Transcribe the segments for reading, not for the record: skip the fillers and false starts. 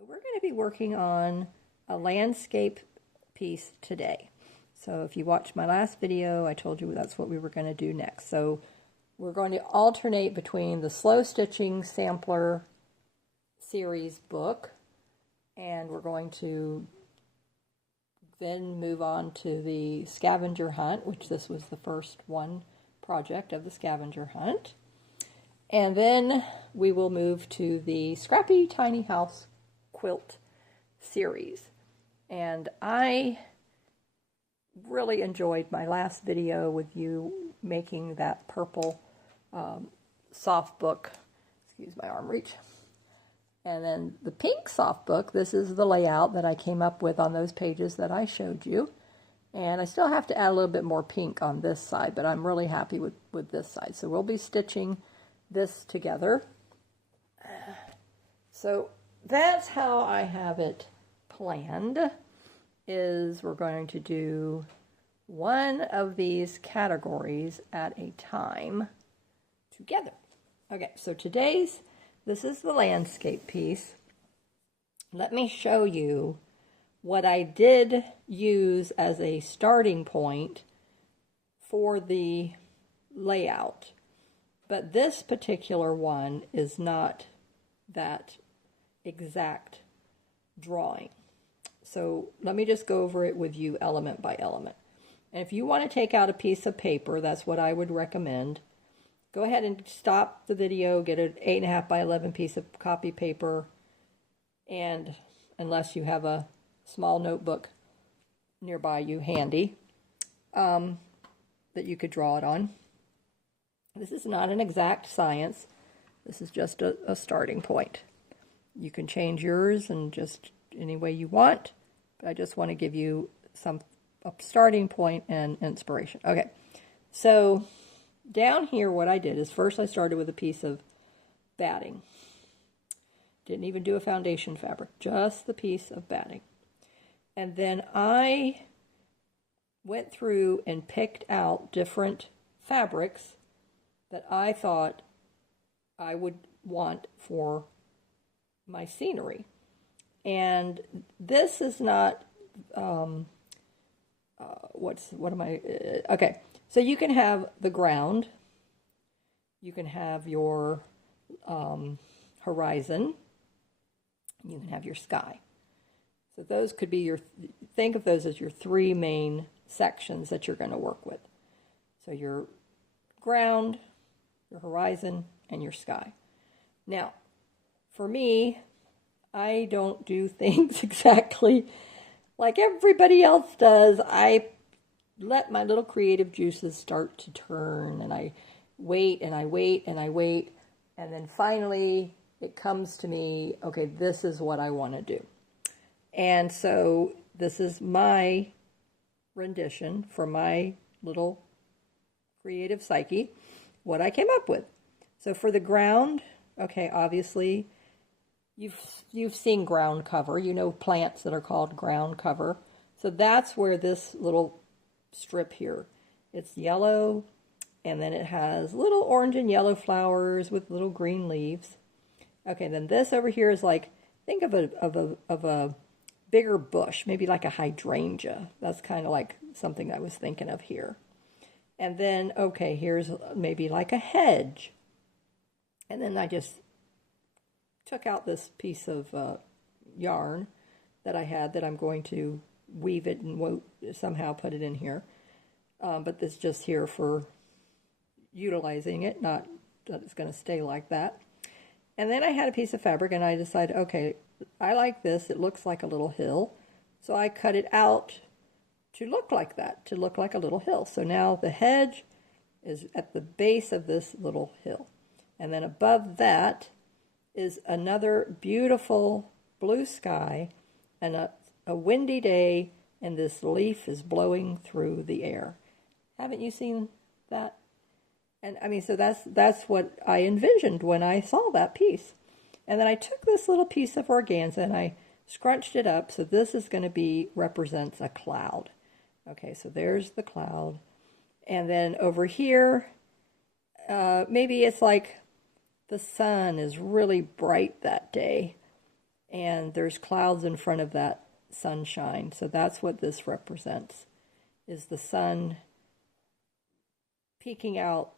So we're going to be working on a landscape piece today. So if you watched my last video, I told you that's what we were going to do next. So we're going to alternate between the Slow Stitching Sampler series book, and we're going to then move on to the scavenger hunt, which this was the first one project of the scavenger hunt. And then we will move to the Scrappy Tiny House quilt series. And I really enjoyed my last video with you making that purple soft book. Excuse my arm reach. And then the pink soft book, this is the layout that I came up with on those pages that I showed you. And I still have to add a little bit more pink on this side, but I'm really happy with this side. So we'll be stitching this together. So that's how I have it planned, is we're going to do one of these categories at a time together. Okay, so this is the landscape piece. Let me show you what I did use as a starting point for the layout. But this particular one is not that exact drawing. So let me just go over it with you element by element. And if you want to take out a piece of paper, that's what I would recommend. Go ahead and stop the video, get an 8.5 by 11 piece of copy paper, and unless you have a small notebook nearby you handy that you could draw it on. This is not an exact science. This is just a starting point. You can change yours and just any way you want, but I just want to give you a starting point and inspiration. Okay, so down here what I did is first I started with a piece of batting. Didn't even do a foundation fabric, just the piece of batting. And then I went through and picked out different fabrics that I thought I would want for my scenery. And this is not, okay, so you can have the ground, you can have your horizon, you can have your sky. So those could be think of those as your three main sections that you're going to work with. So your ground, your horizon, and your sky. Now, for me, I don't do things exactly like everybody else does. I let my little creative juices start to turn, and I wait and I wait and I wait, and then finally it comes to me, okay, this is what I want to do. And so this is my rendition for my little creative psyche, what I came up with. So for the ground, okay, obviously you've seen ground cover. You know plants that are called ground cover. So that's where this little strip here, it's yellow, and then it has little orange and yellow flowers with little green leaves. Okay, then this over here is like, think of a bigger bush, maybe like a hydrangea. That's kind of like something I was thinking of here. And then, okay, here's maybe like a hedge. And then I just took out this piece of yarn that I had that I'm going to weave it and somehow put it in here. But this is just here for utilizing it, not that it's going to stay like that. And then I had a piece of fabric and I decided, okay, I like this. It looks like a little hill. So I cut it out to look like that, to look like a little hill. So now the hedge is at the base of this little hill. And then above that is another beautiful blue sky and a windy day, and this leaf is blowing through the air. Haven't you seen that? And I mean, so that's what I envisioned when I saw that piece. And then I took this little piece of organza and I scrunched it up. So this is going to represents a cloud. Okay, so there's the cloud. And then over here, maybe it's like the sun is really bright that day. and there's clouds in front of that sunshine. So that's what this represents, is the sun peeking out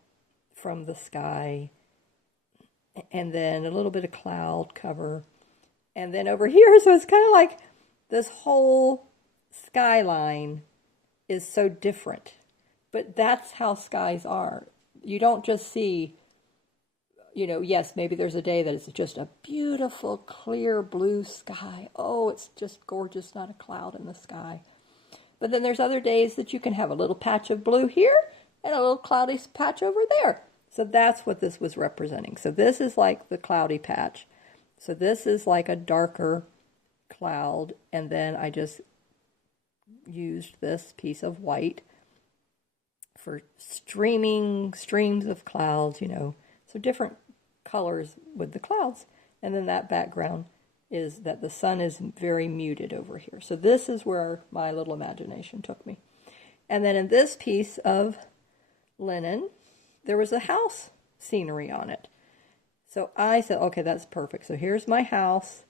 from the sky, and then a little bit of cloud cover. And then over here, so it's kind of like this whole skyline is so different. But that's how skies are. You don't just see, yes, maybe there's a day that it's just a beautiful, clear blue sky. Oh, it's just gorgeous, not a cloud in the sky. But then there's other days that you can have a little patch of blue here and a little cloudy patch over there. So that's what this was representing. So this is like the cloudy patch. So this is like a darker cloud, and then I just used this piece of white for streams of clouds, so different colors with the clouds. And then that background is that the sun is very muted over here. So this is where my little imagination took me. And then in this piece of linen, there was a house scenery on it. So I said, okay, that's perfect. So here's my house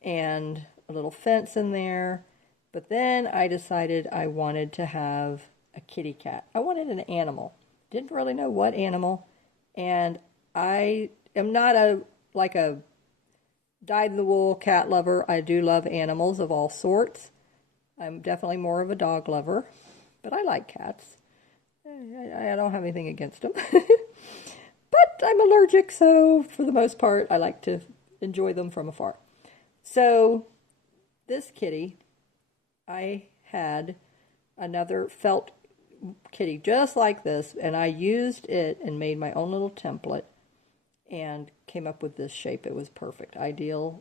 and a little fence in there. But then I decided I wanted to have a kitty cat. I wanted an animal. Didn't really know what animal. And I am not a dyed-in-the-wool cat lover. I do love animals of all sorts. I'm definitely more of a dog lover, but I like cats. I don't have anything against them. But I'm allergic, so for the most part, I like to enjoy them from afar. So this kitty, I had another felt kitty just like this, and I used it and made my own little template and came up with this shape. It was perfect. Ideally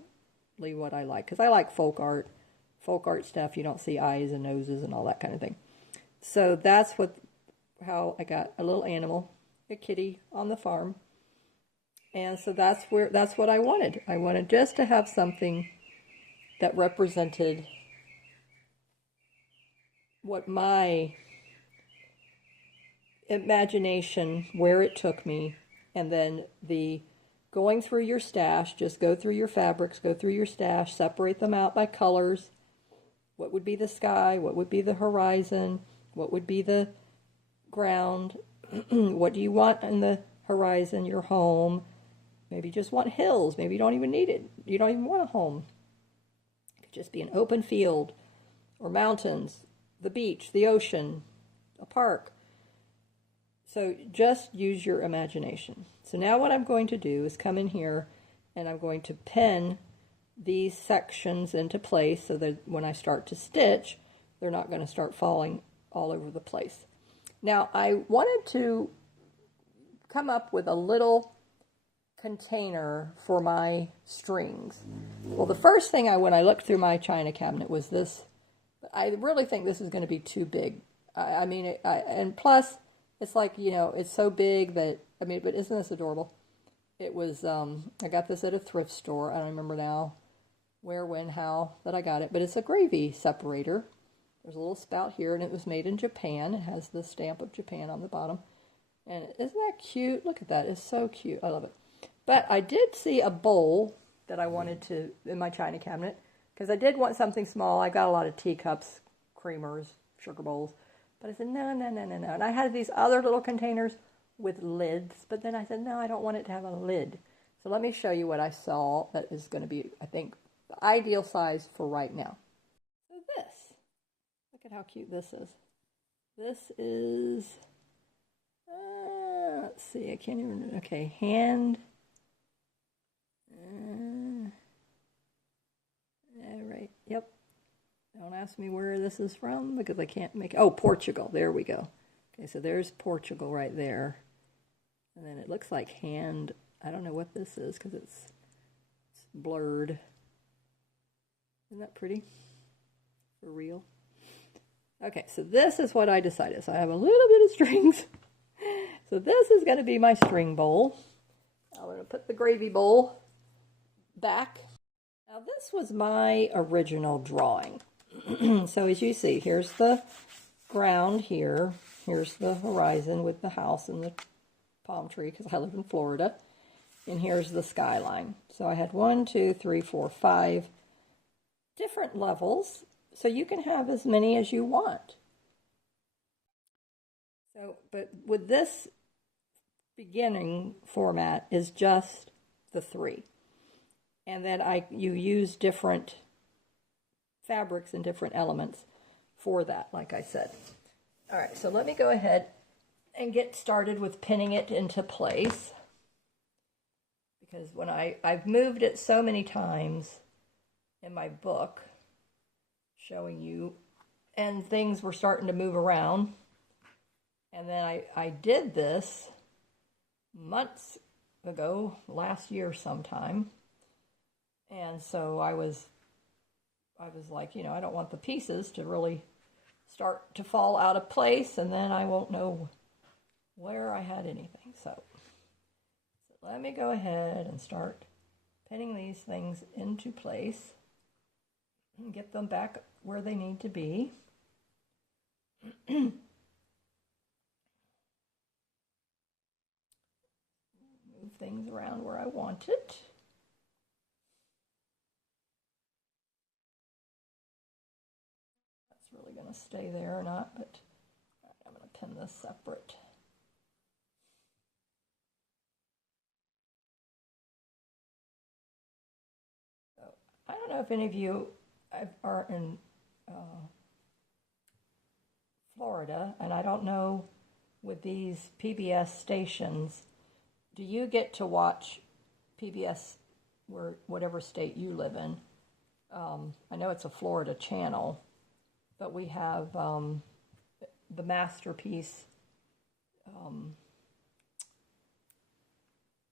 what I like, because I like folk art stuff. You don't see eyes and noses and all that kind of thing. So that's how I got a little animal, a kitty on the farm. And so that's what I wanted. I wanted just to have something that represented what my imagination, where it took me, and then the going through your stash, just go through your fabrics, go through your stash, separate them out by colors. What would be the sky? What would be the horizon? What would be the ground? What do you want in the horizon, your home? Maybe you just want hills. Maybe you don't even need it. You don't even want a home. It could just be an open field or mountains, the beach, the ocean, a park. So just use your imagination. So now what I'm going to do is come in here and I'm going to pin these sections into place so that when I start to stitch, they're not going to start falling all over the place. Now I wanted to come up with a little container for my strings. Well, the first thing when I looked through my china cabinet was this. I really think this is going to be too big. And plus, it's like, it's so big that, but isn't this adorable? It was, I got this at a thrift store. I don't remember now where, when, how that I got it, but it's a gravy separator. There's a little spout here, and it was made in Japan. It has the stamp of Japan on the bottom. And isn't that cute? Look at that. It's so cute. I love it. But I did see a bowl that I wanted to, in my china cabinet, because I did want something small. I got a lot of teacups, creamers, sugar bowls. But I said, no. And I had these other little containers with lids. But then I said, no, I don't want it to have a lid. So let me show you what I saw that is going to be, I think, the ideal size for right now. So this. Look at how cute this is. This is, let's see, I can't even, okay, hand. Right, yep. Don't ask me where this is from because I can't make it. Oh, Portugal. There we go. Okay, so there's Portugal right there. And then it looks like hand. I don't know what this is because it's blurred. Isn't that pretty? For real? Okay, so this is what I decided. So I have a little bit of strings. So this is going to be my string bowl. I'm going to put the gravy bowl back. Now this was my original drawing. So as you see, here's the ground here. Here's the horizon with the house and the palm tree because I live in Florida. and here's the skyline. So I had 1, 2, 3, 4, 5 different levels, so you can have as many as you want. So, but with this beginning format is just the 3. And then you use different fabrics and different elements for that, like I said. All right, so let me go ahead and get started with pinning it into place. Because when I've moved it so many times in my book, showing you, and things were starting to move around. And then I did this months ago, last year sometime. And so I was like, you know, I don't want the pieces to really start to fall out of place, and then I won't know where I had anything. So let me go ahead and start pinning these things into place and get them back where they need to be. Move things around where I want it. That's really going to stay there or not, but I'm going to pin this separate. So I don't know if any of you are in Florida, and I don't know with these PBS stations, do you get to watch PBS whatever state you live in? I know it's a Florida channel, but we have the Masterpiece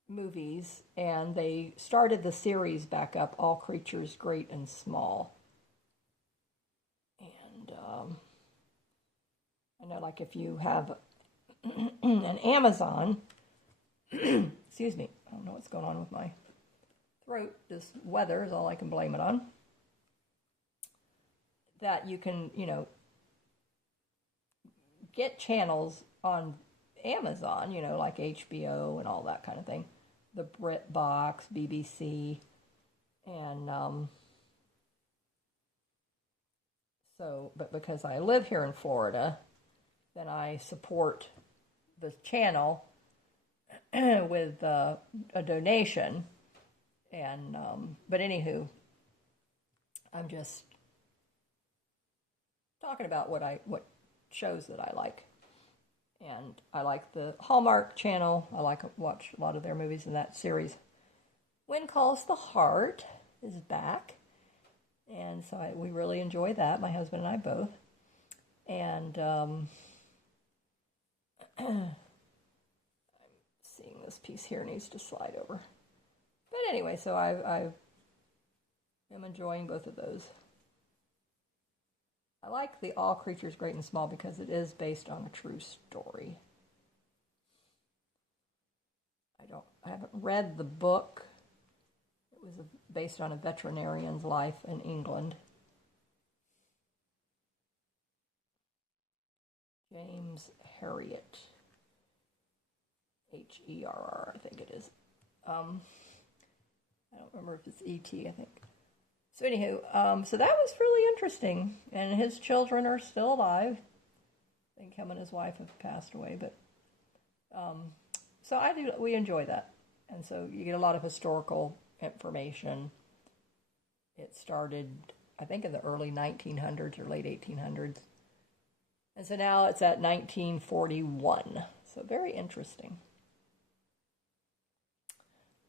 movies, and they started the series back up, All Creatures Great and Small. And I know, like, if you have an Amazon, excuse me, I don't know what's going on with my throat. This weather is all I can blame it on. That you can, you know, get channels on Amazon, you know, like HBO and all that kind of thing. The BritBox, BBC, and so, but because I live here in Florida, then I support the channel with a donation. And but anywho, I'm just talking about what shows that I like. And I like the Hallmark Channel. I watch a lot of their movies in that series. When Calls the Heart is back. And so we really enjoy that, my husband and I both. And I'm seeing this piece here needs to slide over. But anyway, so I am enjoying both of those. I like the All Creatures Great and Small because it is based on a true story. I haven't read the book. It was based on a veterinarian's life in England. James Herriot. Herrr, I think it is. I don't remember if it's E.T., I think. So anywho, so that was really interesting, and his children are still alive. I think him and his wife have passed away, but so we enjoy that, and so you get a lot of historical information. It started, I think, in the early 1900s or late 1800s, and so now it's at 1941. So very interesting.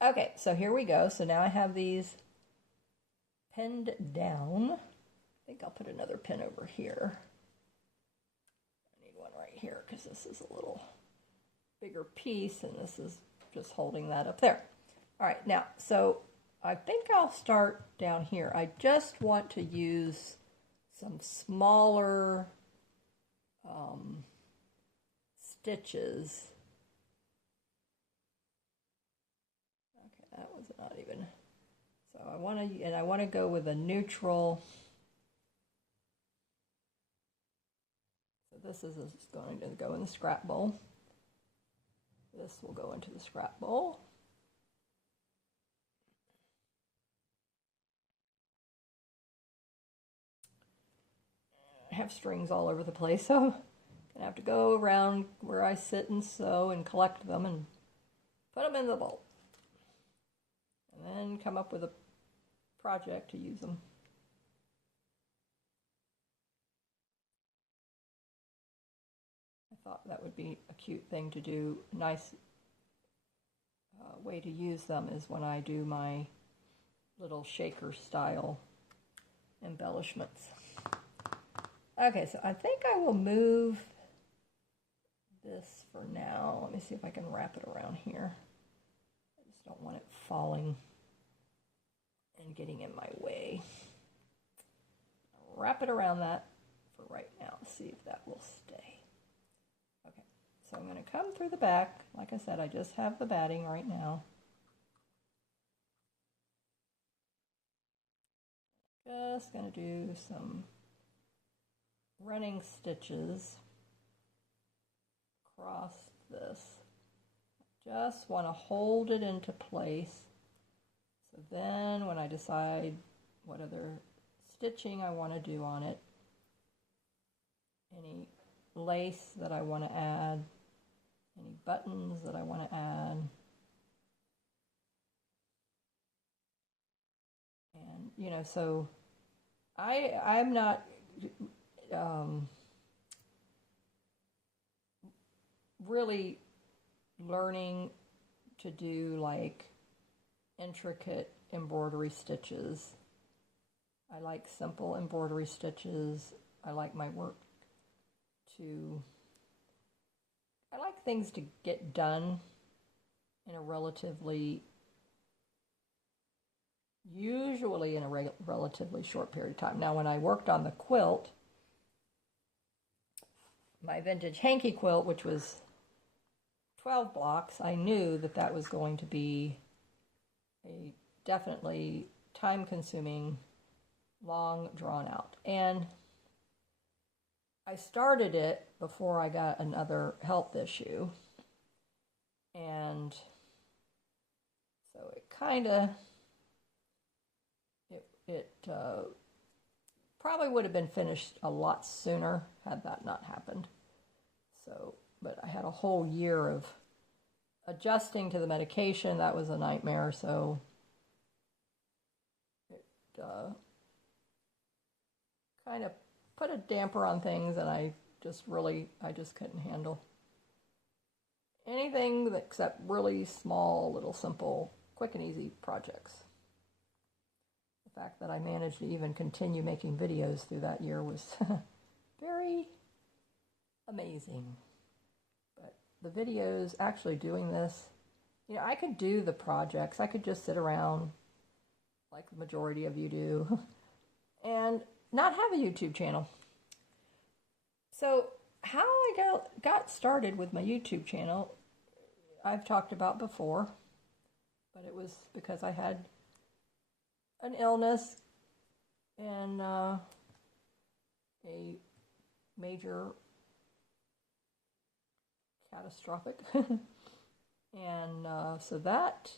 Okay, so here we go. So now I have these pinned down. I think I'll put another pin over here. I need one right here because this is a little bigger piece, and this is just holding that up there. All right, now, so I think I'll start down here. I just want to use some smaller stitches. Okay, that was not even... So I want to go with a neutral. So this is going to go in the scrap bowl. This will go into the scrap bowl. have strings all over the place, so I'm gonna have to go around where I sit and sew and collect them and put them in the bowl, and then come up with a project to use them. I thought that would be a cute thing to do. Nice way to use them is when I do my little shaker style embellishments. Okay, so I think I will move this for now. Let me see if I can wrap it around here. I just don't want it falling and getting in my way. I'll wrap it around that for right now. See if that will stay. Okay, so I'm going to come through the back. Like I said, I just have the batting right now. Just going to do some running stitches across this. Just want to hold it into place. So then when I decide what other stitching I want to do on it, any lace that I want to add, any buttons that I want to add, and you know, so I'm not really learning to do like intricate embroidery stitches. I like simple embroidery stitches. I like my work I like things to get done in a usually in a relatively short period of time. Now, when I worked on the quilt, my vintage hanky quilt, which was 12 blocks, I knew that that was going to be a definitely time-consuming, long, drawn-out. And I started it before I got another health issue. And so it kind of, it probably would have been finished a lot sooner had that not happened. So, but I had a whole year of adjusting to the medication. That was a nightmare. So it kind of put a damper on things, and I just couldn't handle anything except really small, little, simple, quick and easy projects. The fact that I managed to even continue making videos through that year was very amazing. But the videos, actually doing this, you know, I could do the projects. I could just sit around like the majority of you do and not have a YouTube channel. So how I got started with my YouTube channel, I've talked about before, but it was because I had an illness and a major catastrophic. And so that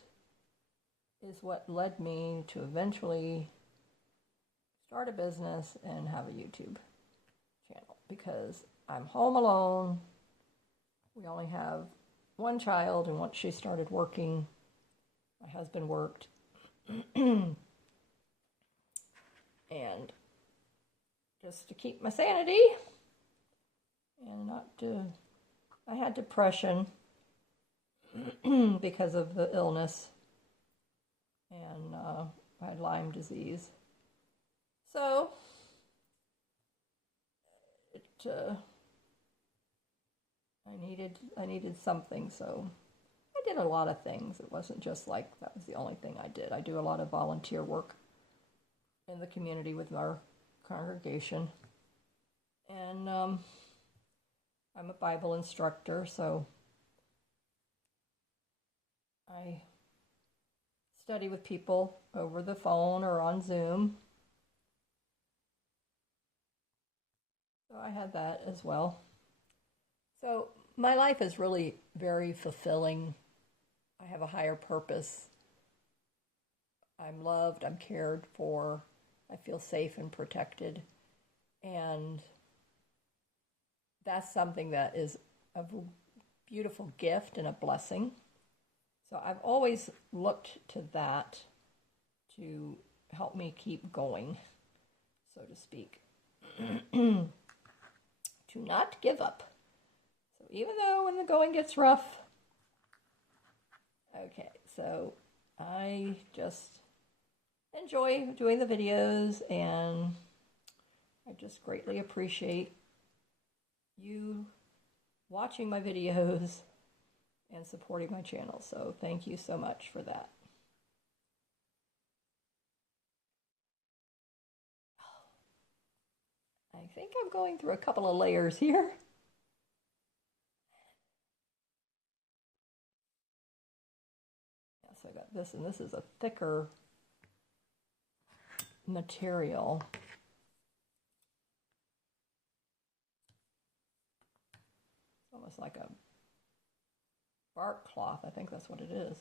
is what led me to eventually start a business and have a YouTube channel, because I'm home alone. We only have one child, and once she started working, my husband worked. And just to keep my sanity and not to, I had depression because of the illness, and I had Lyme disease. So I needed something, so I did a lot of things. It wasn't just like that was the only thing I did. I do a lot of volunteer work in the community with our congregation, and I'm a Bible instructor, so I study with people over the phone or on Zoom. So I had that as well. So my life is really very fulfilling. I have a higher purpose. I'm loved, I'm cared for, I feel safe and protected. And that's something that is a beautiful gift and a blessing. So I've always looked to that to help me keep going, so to speak. To not give up. So even though when the going gets rough, okay, so I just enjoy doing the videos, and I just greatly appreciate you watching my videos and supporting my channel. So thank you so much for that. I think I'm going through a couple of layers here. Yes, I got this, and this is a thicker material. It's almost like a bark cloth. I think that's what it is.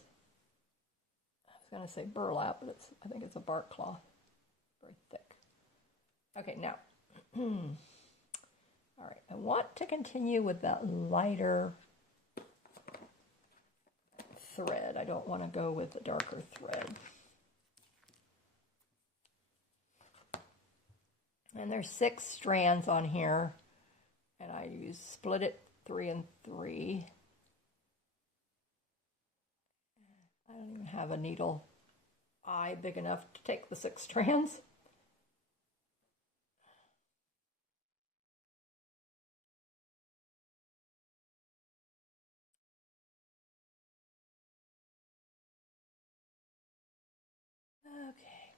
I was going to say burlap, but I think it's a bark cloth. Very thick. Okay, now, all right, I want to continue with that lighter thread. I don't want to go with the darker thread. And there's 6 strands on here, and I split it 3 and 3. I don't even have a needle eye big enough to take the 6 strands. Okay.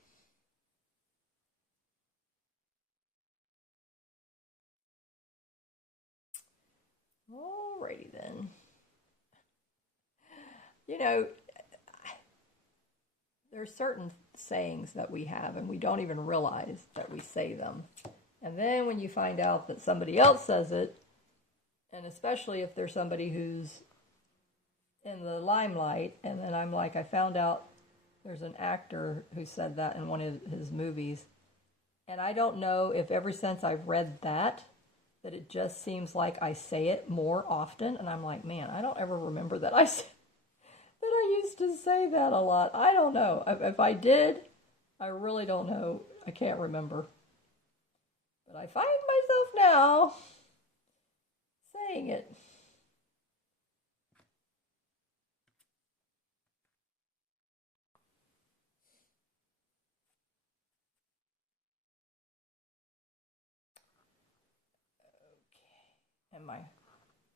Alrighty then. You know, there's certain sayings that we have, and we don't even realize that we say them. And then when you find out that somebody else says it, and especially if there's somebody who's in the limelight, and then I'm like, I found out there's an actor who said that in one of his movies, and I don't know if ever since I've read that it just seems like I say it more often, and I'm like, man, I don't ever remember that I used to say that a lot. I don't know. If I did, I really don't know. I can't remember. But I find myself now saying it. Okay. And my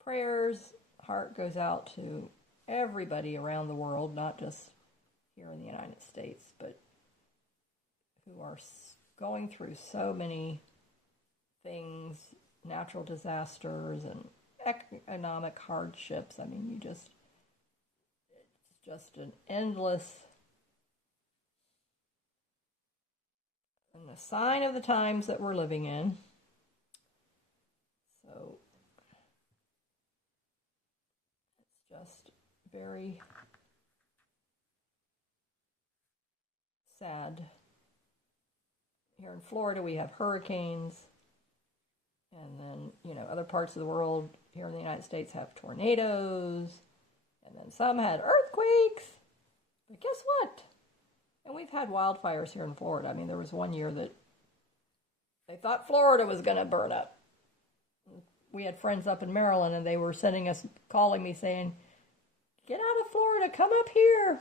prayers, heart goes out to everybody around the world, not just here in the United States, but who are going through so many things, natural disasters and economic hardships. I mean, it's just an endless, and a sign of the times that we're living in. So it's just very sad. Here in Florida, we have hurricanes, and then, other parts of the world here in the United States have tornadoes, and then some had earthquakes. But guess what? And we've had wildfires here in Florida. I mean, there was one year that they thought Florida was going to burn up. We had friends up in Maryland, and they were calling me saying, get out of Florida, come up here.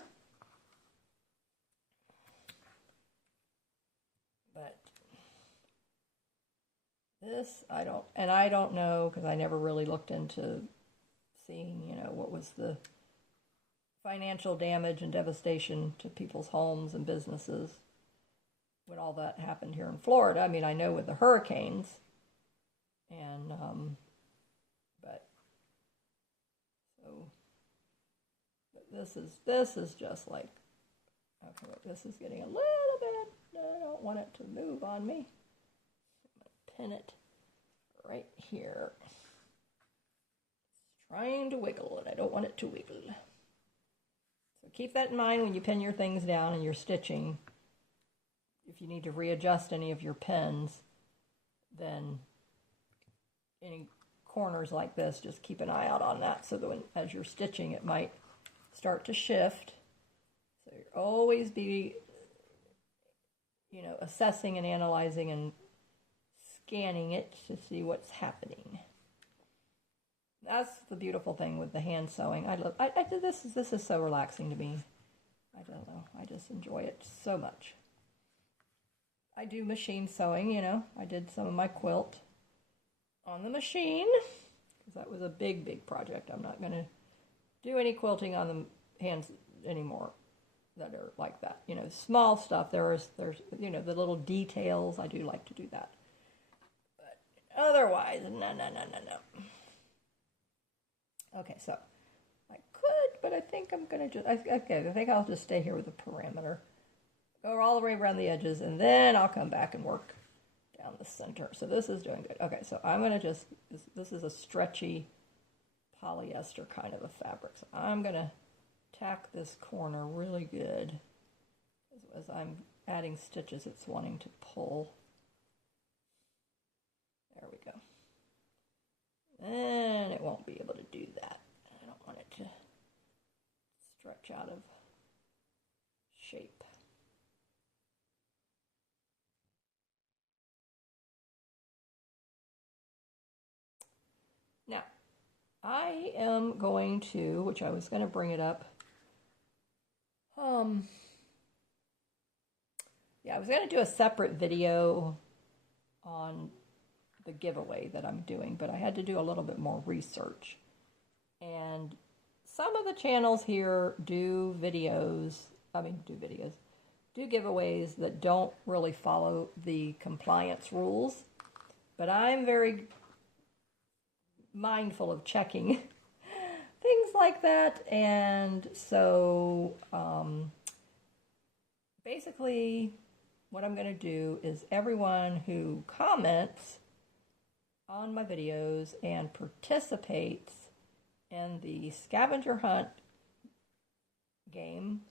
But this, I don't know, because I never really looked into seeing, what was the financial damage and devastation to people's homes and businesses when all that happened here in Florida. I mean, I know with the hurricanes, and but this is just like, okay, this is getting a little bit, I don't want it to move on me. I'm going to pin it right here. It's trying to wiggle, and I don't want it to wiggle. So keep that in mind when you pin your things down and you're stitching. If you need to readjust any of your pins, then any corners like this, just keep an eye out on that so that as you're stitching, it might start to shift. So you always be, assessing and analyzing and scanning it to see what's happening. That's the beautiful thing with the hand sewing. This is so relaxing to me. I don't know. I just enjoy it so much. I do machine sewing, I did some of my quilt on the machine because that was a big, big project. I'm not going to do any quilting on the hands anymore that are like that. Small stuff. There's the little details. I do like to do that. But otherwise, no. Okay, so I could, but I think I'm going to I think I'll just stay here with the parameter. Go all the way around the edges, and then I'll come back and work down the center. So this is doing good. Okay, so I'm going to this is a stretchy polyester kind of a fabric. So I'm going to tack this corner really good. As I'm adding stitches, it's wanting to pull. There we go. And it won't be able to do that. I don't want it to stretch out of shape. Now, I am going to, which I was going to bring it up. I was going to do a separate video on the giveaway that I'm doing, but I had to do a little bit more research. And some of the channels here do giveaways that don't really follow the compliance rules. But I'm very mindful of checking things like that. And so basically what I'm going to do is everyone who comments on my videos and participates in the scavenger hunt game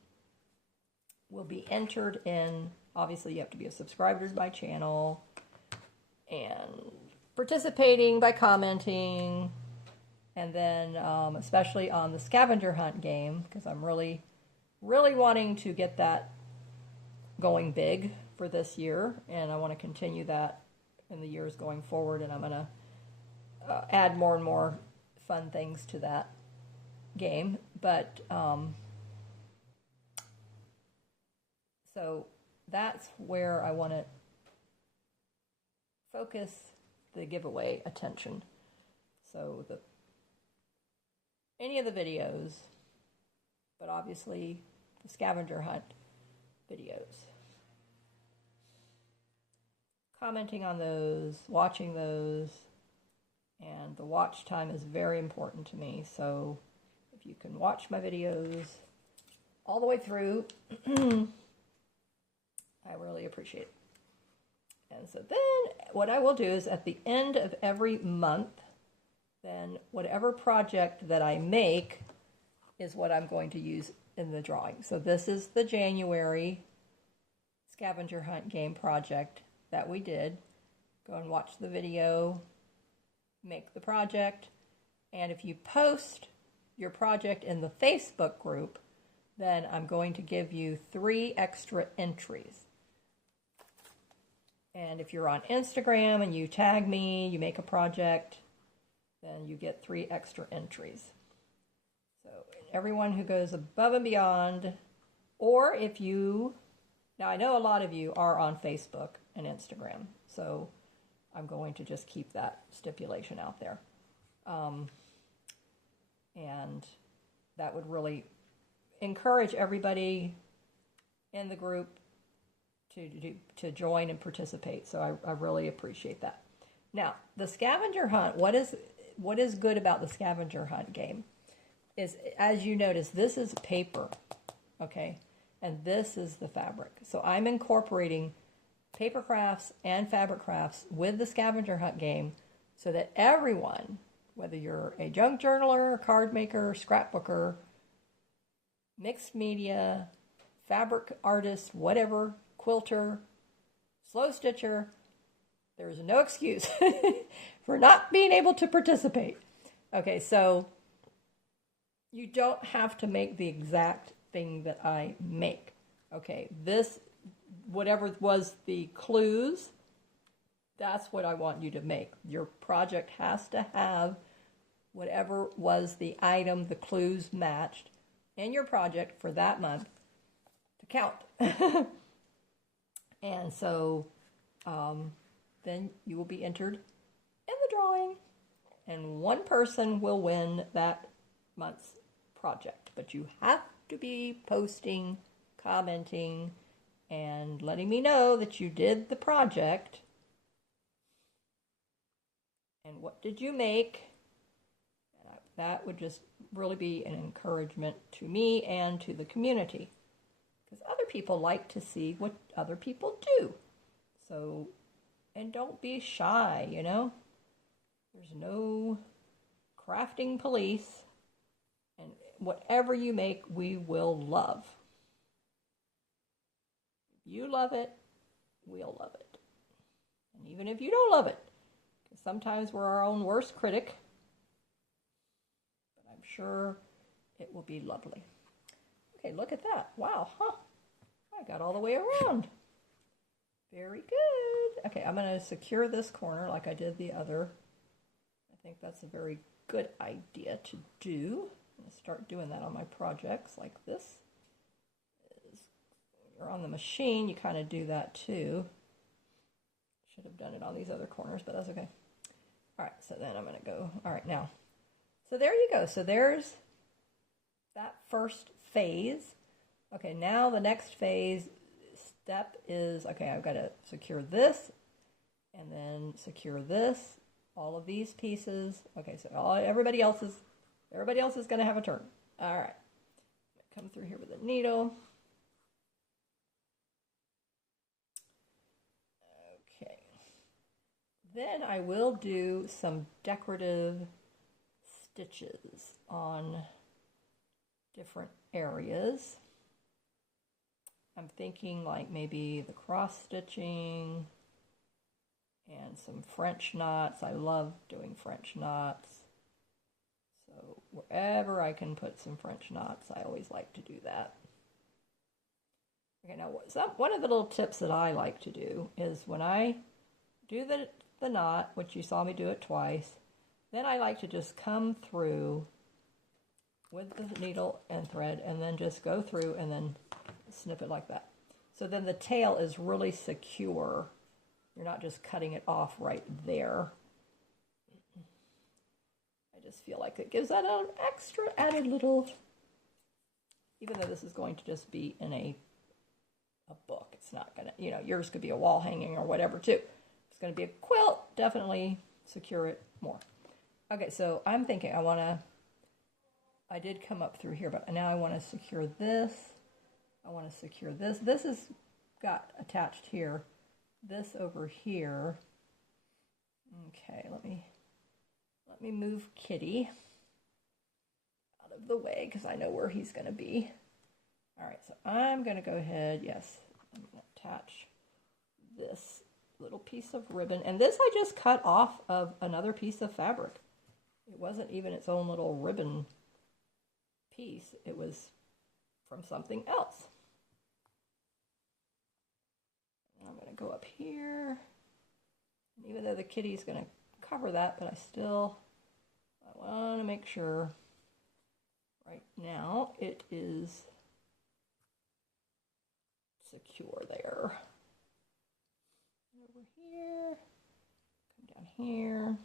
will be entered in. Obviously, you have to be a subscriber to my channel and participating by commenting, and then especially on the scavenger hunt game, because I'm really wanting to get that going big for this year, and I want to continue that in the years going forward, and I'm going to add more and more fun things to that game. But so that's where I want to focus the giveaway attention. So any of the videos, but obviously the scavenger hunt videos. Commenting on those, watching those, and the watch time is very important to me. So if you can watch my videos all the way through, I really appreciate it. And so then what I will do is at the end of every month, then whatever project that I make is what I'm going to use in the drawing. So this is the January scavenger hunt game project that we did. Go and watch the video, make the project, and if you post your project in the Facebook group, then I'm going to give you 3 extra entries. And if you're on Instagram and you tag me, you make a project, then you get 3 extra entries. So everyone who goes above and beyond, or if you, now I know a lot of you are on Facebook and Instagram, so I'm going to just keep that stipulation out there. And that would really encourage everybody in the group to join and participate. So I really appreciate that. Now, the scavenger hunt, what is good about the scavenger hunt game is, as you notice, this is paper, okay? And this is the fabric. So I'm incorporating paper crafts and fabric crafts with the scavenger hunt game so that everyone, whether you're a junk journaler, card maker, scrapbooker, mixed media, fabric artist, whatever, quilter, slow stitcher, There's no excuse for not being able to participate. Okay, so you don't have to make the exact thing that I make. Okay, this, whatever was the clues, that's what I want you to make. Your project has to have whatever was the item, the clues matched in your project for that month to count. And so then you will be entered in the drawing, and one person will win that month's project. But you have to be posting, commenting, and letting me know that you did the project. And what did you make? And that would just really be an encouragement to me and to the community. Because other people like to see what other people do. So, and don't be shy, you know. There's no crafting police. And whatever you make, we will love. If you love it, we'll love it. And even if you don't love it, because sometimes we're our own worst critic, but I'm sure it will be lovely. Okay, look at that. Wow, huh? I got all the way around. Very good. Okay, I'm going to secure this corner like I did the other. I think that's a very good idea to do. I'm going to start doing that on my projects like this. When you're on the machine, you kind of do that too. Should have done it on these other corners, but that's okay. All right, so then I'm going to go. All right, now. So there you go. So there's that first phase. Okay, now the next phase step is, okay, I've got to secure this and then secure this, all of these pieces. Okay, so everybody else is going to have a turn. All right, come through here with a needle. Okay, then I will do some decorative stitches on different areas. I'm thinking like maybe the cross stitching and some French knots. I love doing French knots. So wherever I can put some French knots, I always like to do that. Okay, now one of the little tips that I like to do is when I do the knot, which you saw me do it twice, then I like to just come through with the needle and thread and then just go through and then snip it like that. So then the tail is really secure. You're not just cutting it off right there. I just feel like it gives that an extra added little, even though this is going to just be in a book. It's not going to, yours could be a wall hanging or whatever too. It's going to be a quilt. Definitely secure it more. Okay, so I'm thinking I did come up through here, but now I want to secure this. I want to secure this. This is got attached here. This over here. Okay, let me move Kitty out of the way because I know where he's going to be. All right, so I'm going to go ahead. Yes, I'm going to attach this little piece of ribbon, and this I just cut off of another piece of fabric. It wasn't even its own little ribbon piece. It was from something else. And I'm going to go up here. And even though the kitty's going to cover that, but I want to make sure right now it is secure there. Over here, come down here,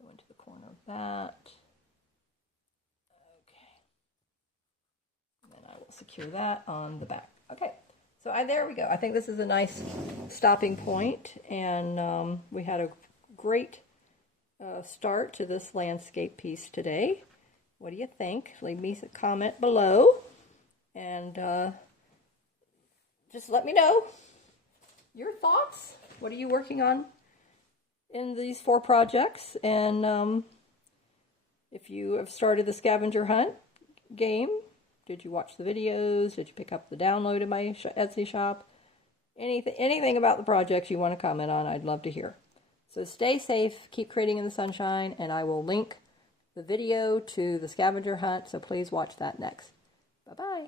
go into the corner of that. I will secure that on the back. Okay, so there we go. I think this is a nice stopping point, and we had a great start to this landscape piece today. What do you think? Leave me a comment below, and just let me know your thoughts. What are you working on in these 4 projects? And if you have started the scavenger hunt game, did you watch the videos? Did you pick up the download in my Etsy shop? anything about the projects you want to comment on, I'd love to hear. So stay safe, keep creating in the sunshine, and I will link the video to the scavenger hunt, so please watch that next. Bye-bye.